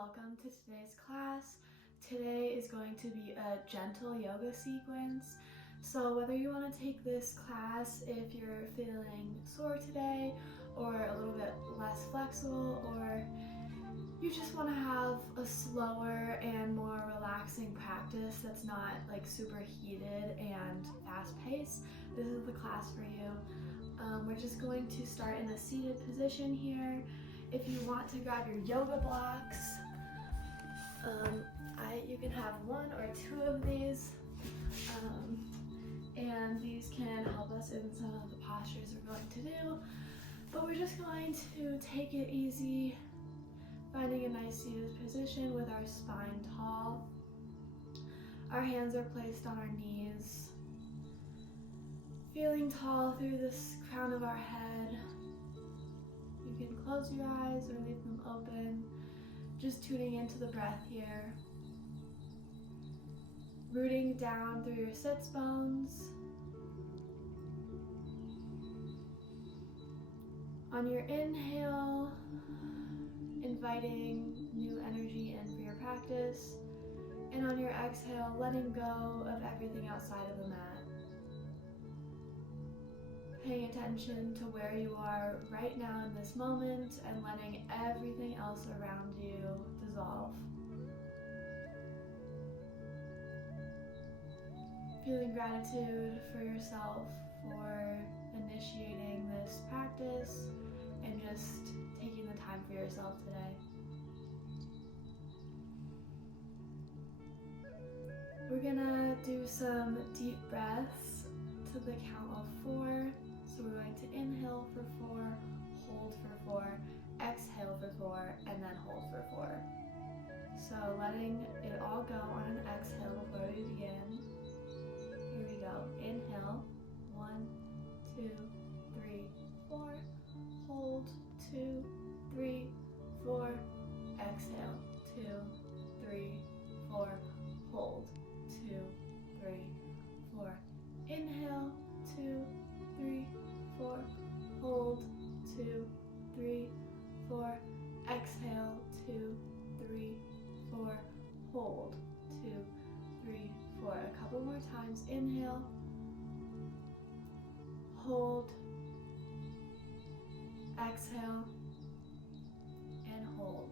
welcome to today's class. Today is going to be a gentle yoga sequence. So whether you want to take this class if you're feeling sore today or a little bit less flexible, or you just want to have a slower and more relaxing practice that's not like super heated and fast paced, this is the class for you. We're just going to start in a seated position here. If you want to grab your yoga blocks, you can have one or two of these, and these can help us in some of the postures we're going to do. But we're just going to take it easy, finding a nice seated position with our spine tall. Our hands are placed on our knees, feeling tall through the crown of our head. You can close your eyes or leave them open, just tuning into the breath here. Rooting down through your sits bones. On your inhale, inviting new energy in for your practice. And on your exhale, letting go of everything outside of the mat. Paying attention to where you are right now in this moment and letting everything else around you dissolve. Feeling gratitude for yourself for initiating this practice and just taking the time for yourself today. We're gonna do some deep breaths to the count of 4. So we're going to inhale for 4, hold for 4, exhale for 4, and then hold for 4. So letting it all go on an exhale before we begin. Here we go. Inhale, 1, 2, 3, 4. Hold, 2, 3, 4. Exhale, 2, 3, 4. Hold, 2, 3, 4. Inhale, 2, 3, 4. Hold, 2, 3, 4. Exhale, 2, 3, 4. Hold, 2, 3, 4. A couple more times. Inhale, hold, exhale, and hold.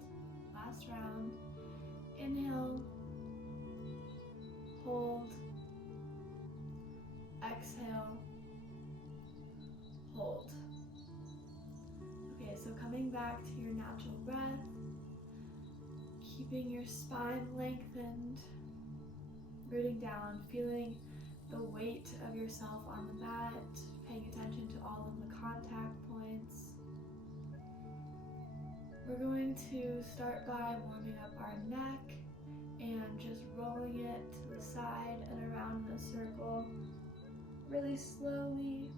Last round. Inhale, hold, exhale, hold. Okay, so coming back to your natural breath, keeping your spine lengthened, rooting down, feeling the weight of yourself on the mat, paying attention to all of the contact points. We're going to start by warming up our neck and just rolling it to the side and around in a circle really slowly.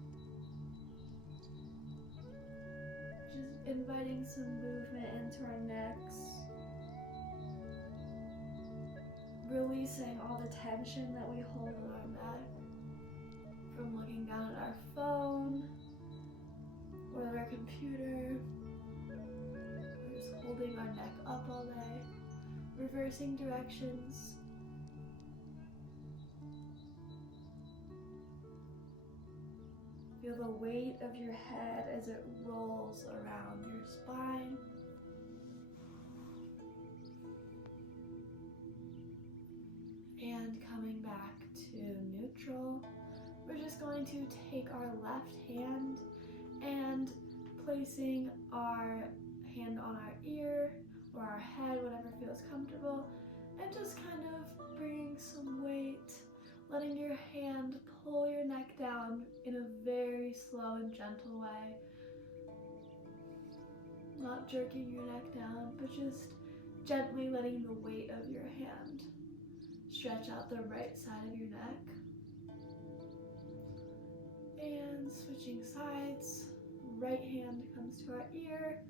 Just inviting some movement into our necks. Releasing all the tension that we hold in our neck from looking down at our phone or at our computer, or just holding our neck up all day. Reversing directions. Feel the weight of your head as it rolls around your spine. And coming back to neutral, we're just going to take our left hand and placing our hand on our ear or our head, whatever feels comfortable, and just kind of bringing some weight, letting your hand pull your neck down in a very slow and gentle way. Not jerking your neck down, but just gently letting the weight of your hand stretch out the right side of your neck. And switching sides, right hand comes to our ear,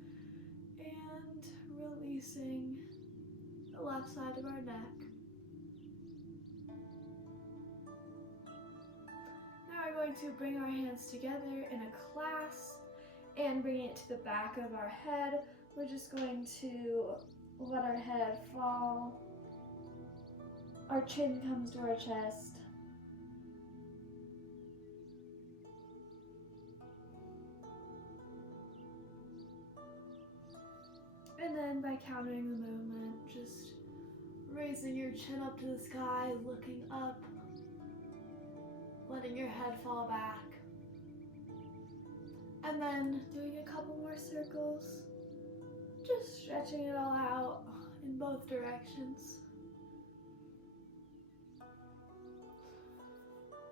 and releasing the left side of our neck. Now we're going to bring our hands together in a clasp and bring it to the back of our head, we're just going to let our head fall. Our chin comes to our chest. And then by countering the movement, just raising your chin up to the sky, looking up, letting your head fall back. And then doing a couple more circles, just stretching it all out in both directions.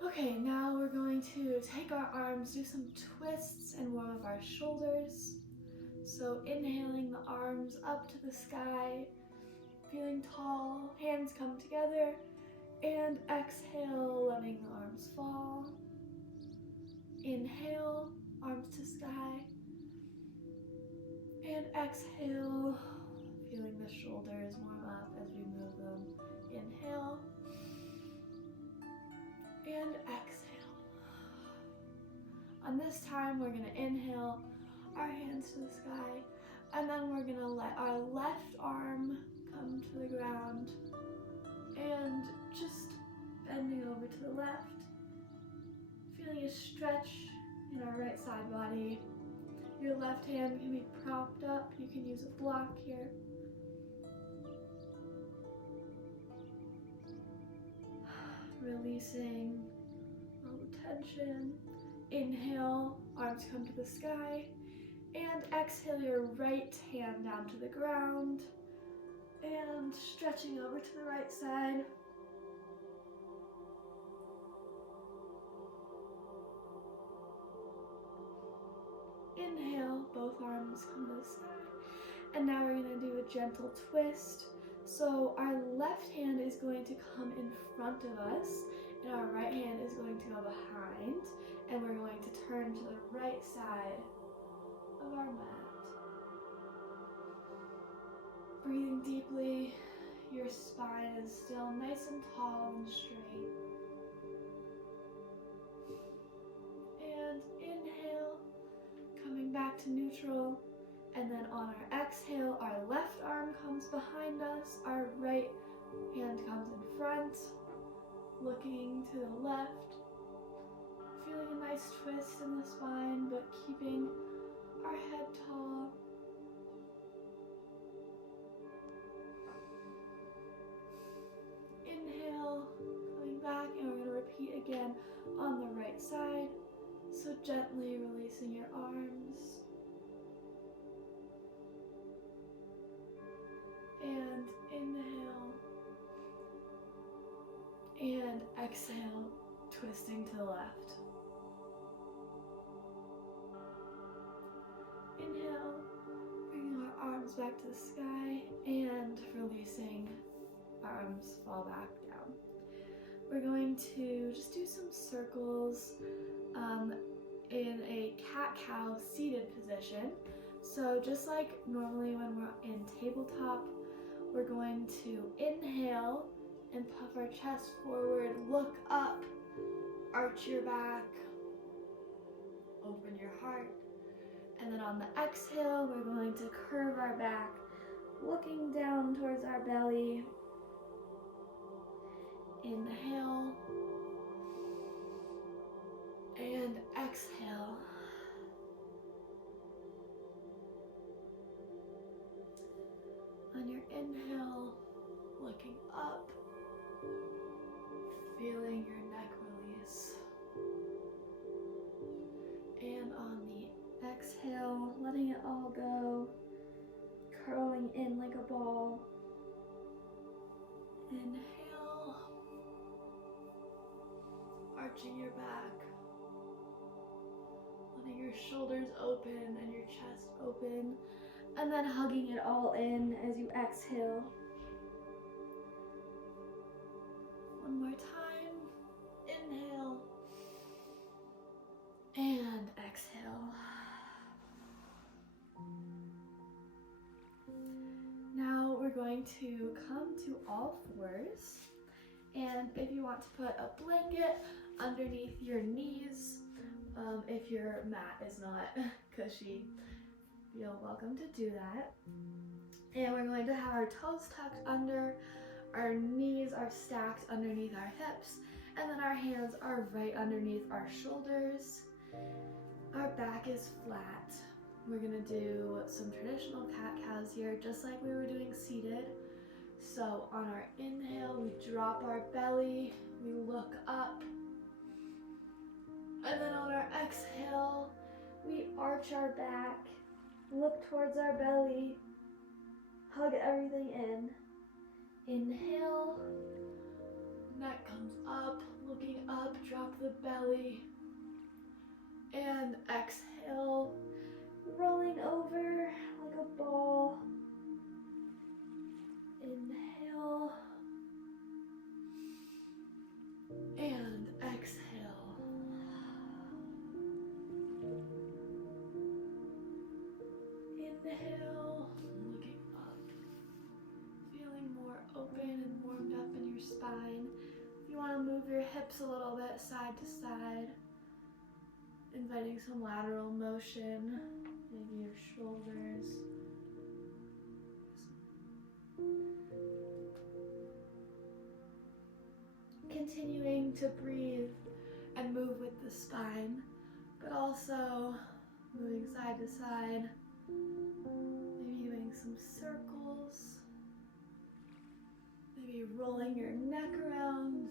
Okay, now we're going to take our arms, do some twists and warm up our shoulders. So inhaling the arms up to the sky, feeling tall, hands come together, and exhale, letting the arms fall. Inhale, arms to sky, and exhale, feeling the shoulders warm up as we move them. Inhale, and exhale. On this time, we're gonna inhale, our hands to the sky, and then we're gonna let our left arm come to the ground and just bending over to the left, feeling a stretch in our right side body. Your left hand can be propped up, you can use a block here. Releasing all the tension. Inhale, arms come to the sky. And exhale your right hand down to the ground and stretching over to the right side. Inhale, both arms come to the sky. And now we're going to do a gentle twist. So our left hand is going to come in front of us and our right hand is going to go behind, and we're going to turn to the right side of our mat. Breathing deeply, your spine is still nice and tall and straight. And inhale, coming back to neutral, and then on our exhale, our left arm comes behind us, our right hand comes in front, looking to the left, feeling a nice twist in the spine, but keeping our head tall. Inhale, coming back, and we're going to repeat again on the right side. So gently releasing your arms. And inhale. And exhale, twisting to the left. Inhale, bringing our arms back to the sky and releasing, arms fall back down. We're going to just do some circles in a cat-cow seated position. So just like normally when we're in tabletop, we're going to inhale and puff our chest forward, look up, arch your back, open your heart. And then on the exhale, we're going to curve our back, looking down towards our belly. Inhale and exhale. On your inhale, looking up, feeling your neck release. And on the exhale, letting it all go, curling in like a ball. Inhale, arching your back, letting your shoulders open and your chest open, and then hugging it all in as you exhale. One more time. Inhale and exhale. Now we're going to come to all fours, and if you want to put a blanket underneath your knees, if your mat is not cushy, feel welcome to do that. And we're going to have our toes tucked under, our knees are stacked underneath our hips, and then our hands are right underneath our shoulders. Our back is flat. We're gonna do some traditional cat-cows here, just like we were doing seated. So on our inhale, we drop our belly, we look up. And then on our exhale, we arch our back, look towards our belly, hug everything in. Inhale, neck comes up, looking up, drop the belly. And exhale, rolling over like a ball. Inhale. And exhale. Inhale, looking up. Feeling more open and warmed up in your spine. If you want to move your hips a little bit side to side, inviting some lateral motion, maybe your shoulders. Continuing to breathe and move with the spine, but also moving side to side, maybe doing some circles, maybe rolling your neck around.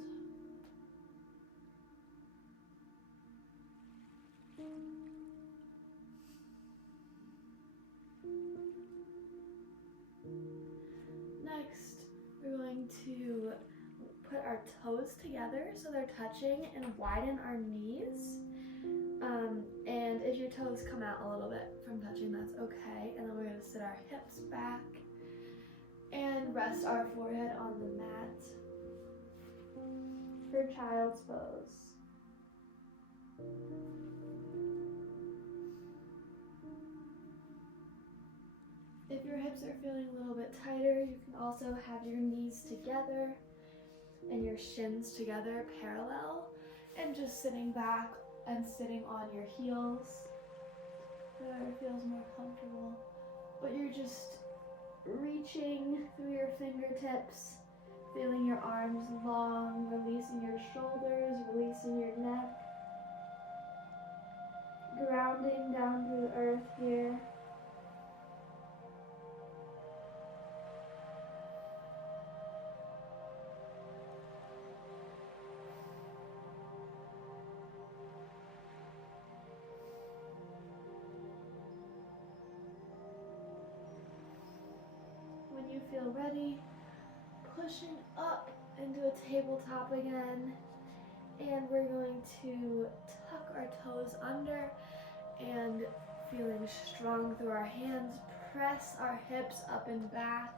Next, we're going to put our toes together so they're touching and widen our knees. And if your toes come out a little bit from touching, that's okay. And then we're going to sit our hips back and rest our forehead on the mat for child's pose. If your hips are feeling a little bit tighter, you can also have your knees together and your shins together parallel, and just sitting back and sitting on your heels, whatever feels more comfortable. But you're just reaching through your fingertips, feeling your arms long, releasing your shoulders, releasing your neck, grounding down to the earth here. When you feel ready, pushing up into a tabletop again, and we're going to tuck our toes under and feeling strong through our hands, press our hips up and back,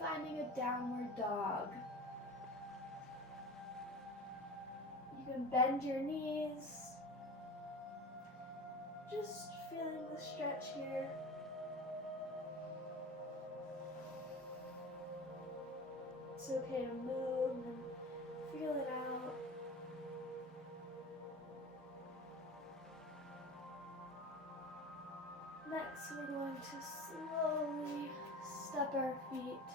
finding a downward dog. You can bend your knees, just feeling the stretch here. It's okay to move and feel it out. Next, we're going to slowly step our feet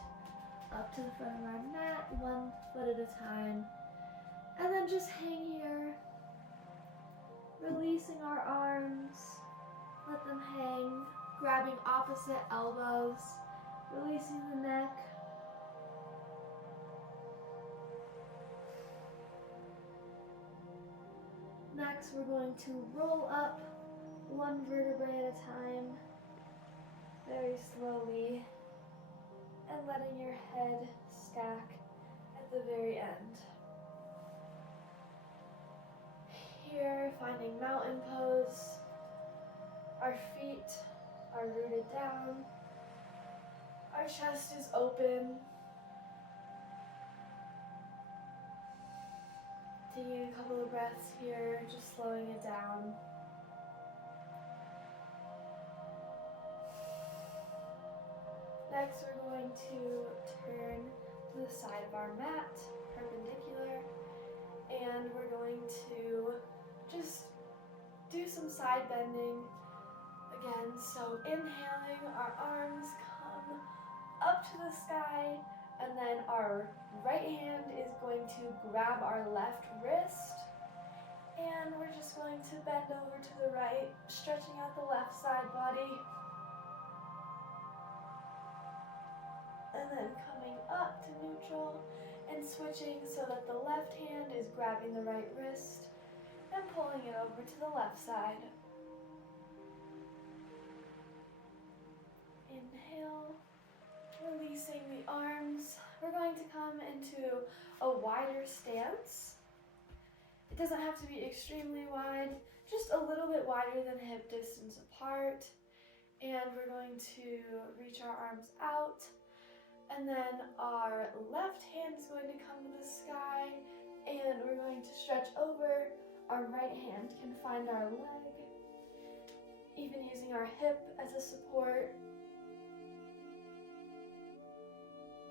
up to the front of our mat, 1 foot at a time. And then just hang here, releasing our arms, let them hang, grabbing opposite elbows, releasing the neck. Next, we're going to roll up 1 vertebrae at a time, very slowly, and letting your head stack at the very end. Here, finding mountain pose. Our feet are rooted down. Our chest is open. Taking a couple of breaths here, just slowing it down. Next, we're going to turn to the side of our mat, perpendicular, and we're going to just do some side bending Again, so inhaling, our arms come up to the sky, and then our right hand is going to grab our left wrist, and we're just going to bend over to the right, stretching out the left side body, and then coming up to neutral and switching so that the left hand is grabbing the right wrist and pulling it over to the left side. Inhale, releasing the arms. We're going to come into a wider stance. It doesn't have to be extremely wide, just a little bit wider than hip distance apart. And we're going to reach our arms out. And then our left hand is going to come to the sky, and we're going to stretch over. Our right hand can find our leg, even using our hip as a support.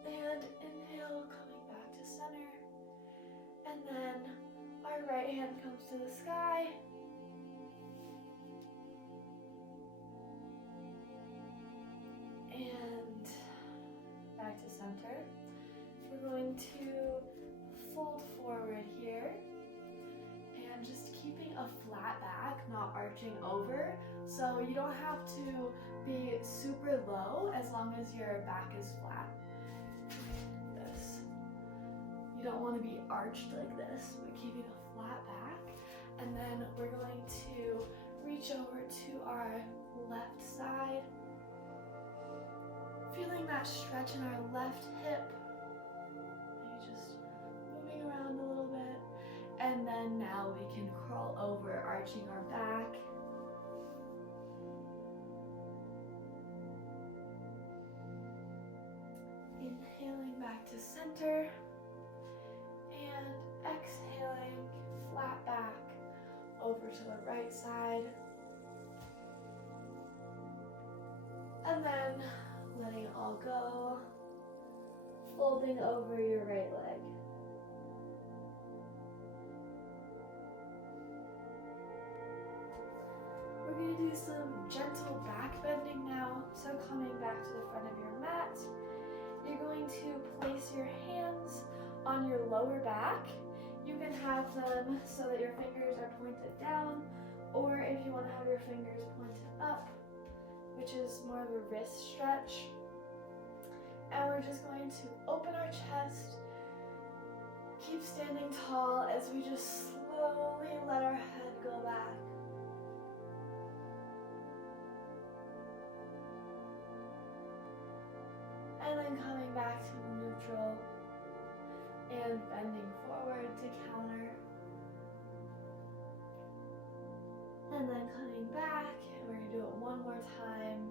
And inhale, coming back to center. And then our right hand comes to the sky. And back to center. We're going to fold forward here. And just keeping a flat back, not arching over. So you don't have to be super low as long as your back is flat. You don't want to be arched like this, but keeping a flat back. And then we're going to reach over to our left side. Feeling that stretch in our left hip. Maybe just moving around a little bit. And then now we can crawl over, arching our back. Inhaling back to center. And exhaling, flat back, over to the right side. And then letting it all go, folding over your right leg. We're going to do some gentle back bending now. So coming back to the front of your mat, you're going to place your hands on your lower back. You can have them so that your fingers are pointed down, or if you want to have your fingers pointed up, which is more of a wrist stretch. And we're just going to open our chest, keep standing tall as we just slowly let our head go back. And then coming back to neutral. And bending forward to counter. And then coming back, and we're going to do it one more time.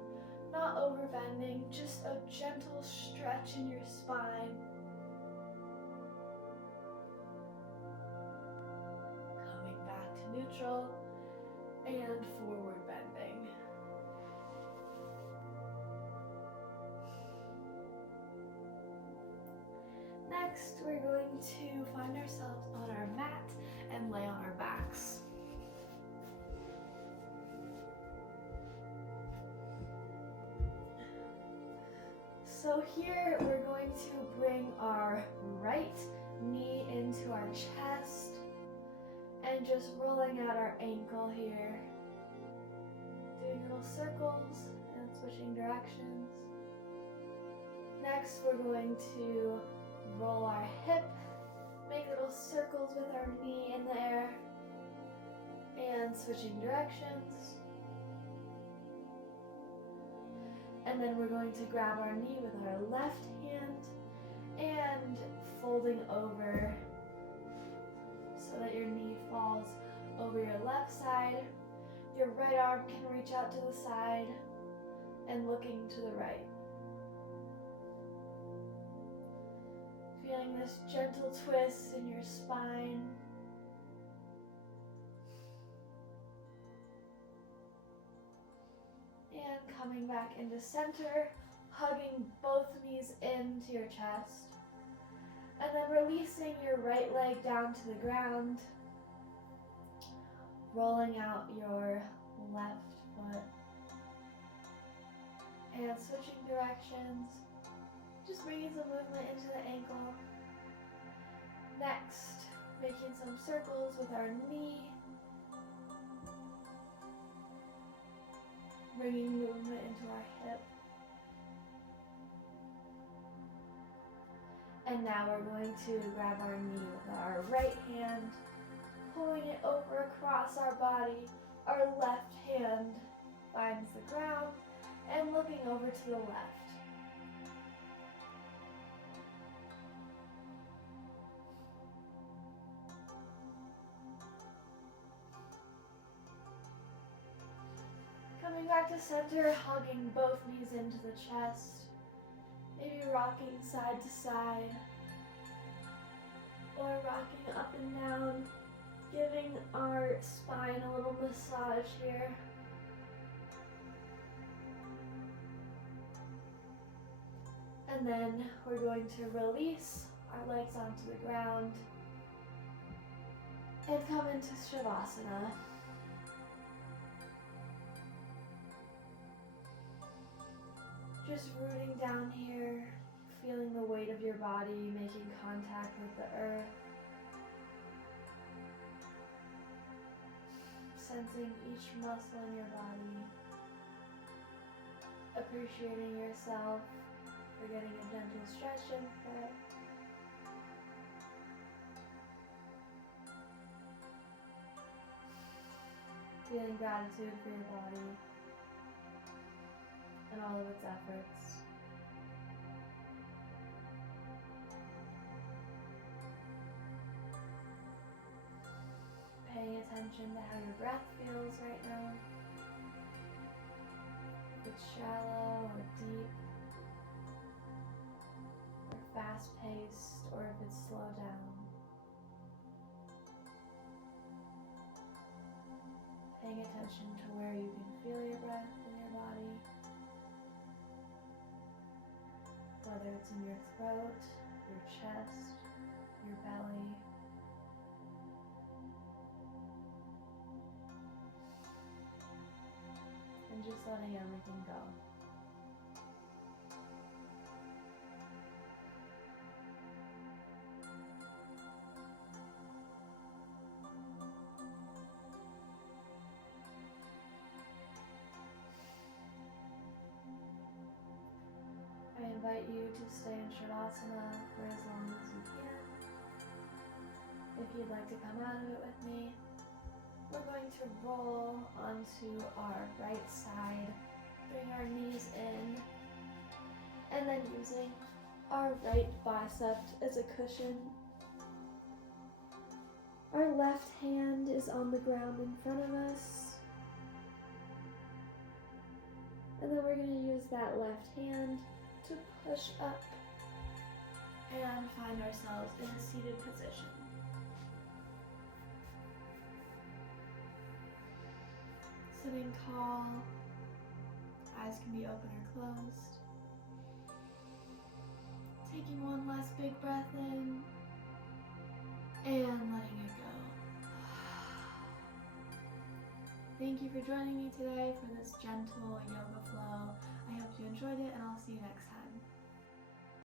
Not over bending, just a gentle stretch in your spine. Coming back to neutral and forward bending. Next, we're going to find ourselves on our mat and lay on our backs. So here we're going to bring our right knee into our chest and just rolling out our ankle here. Doing little circles and switching directions. Next, we're going to roll our hip, make little circles with our knee in the air, and switching directions. And then we're going to grab our knee with our left hand and folding over so that your knee falls over your left side. Your right arm can reach out to the side and looking to the right. Feeling this gentle twist in your spine. And coming back into center, hugging both knees into your chest. And then releasing your right leg down to the ground. Rolling out your left foot. And switching directions, just bringing some movement into the ankle. Next, making some circles with our knee. Bringing movement into our hip. And now we're going to grab our knee with our right hand, pulling it over across our body. Our left hand finds the ground and looking over to the left. Coming back to center, hugging both knees into the chest. Maybe rocking side to side, or rocking up and down, giving our spine a little massage here. And then we're going to release our legs onto the ground and come into Savasana. Just rooting down here, feeling the weight of your body, making contact with the earth. Sensing each muscle in your body. Appreciating yourself for getting a gentle stretch in there. Feeling gratitude for your body and all of its efforts. Paying attention to how your breath feels right now. If it's shallow or deep, or fast-paced, or if it's slowed down. Paying attention to where you can feel your breath in your body. Whether it's in your throat, your chest, your belly. And just letting everything go. I invite you to stay in Savasana for as long as you can. If you'd like to come out of it with me, we're going to roll onto our right side, bring our knees in, and then using our right bicep as a cushion. Our left hand is on the ground in front of us. And then we're going to use that left hand to push up and find ourselves in a seated position. Sitting tall, eyes can be open or closed. Taking one last big breath in and letting it go. Thank you for joining me today for this gentle yoga flow. I hope you enjoyed it, and I'll see you next time.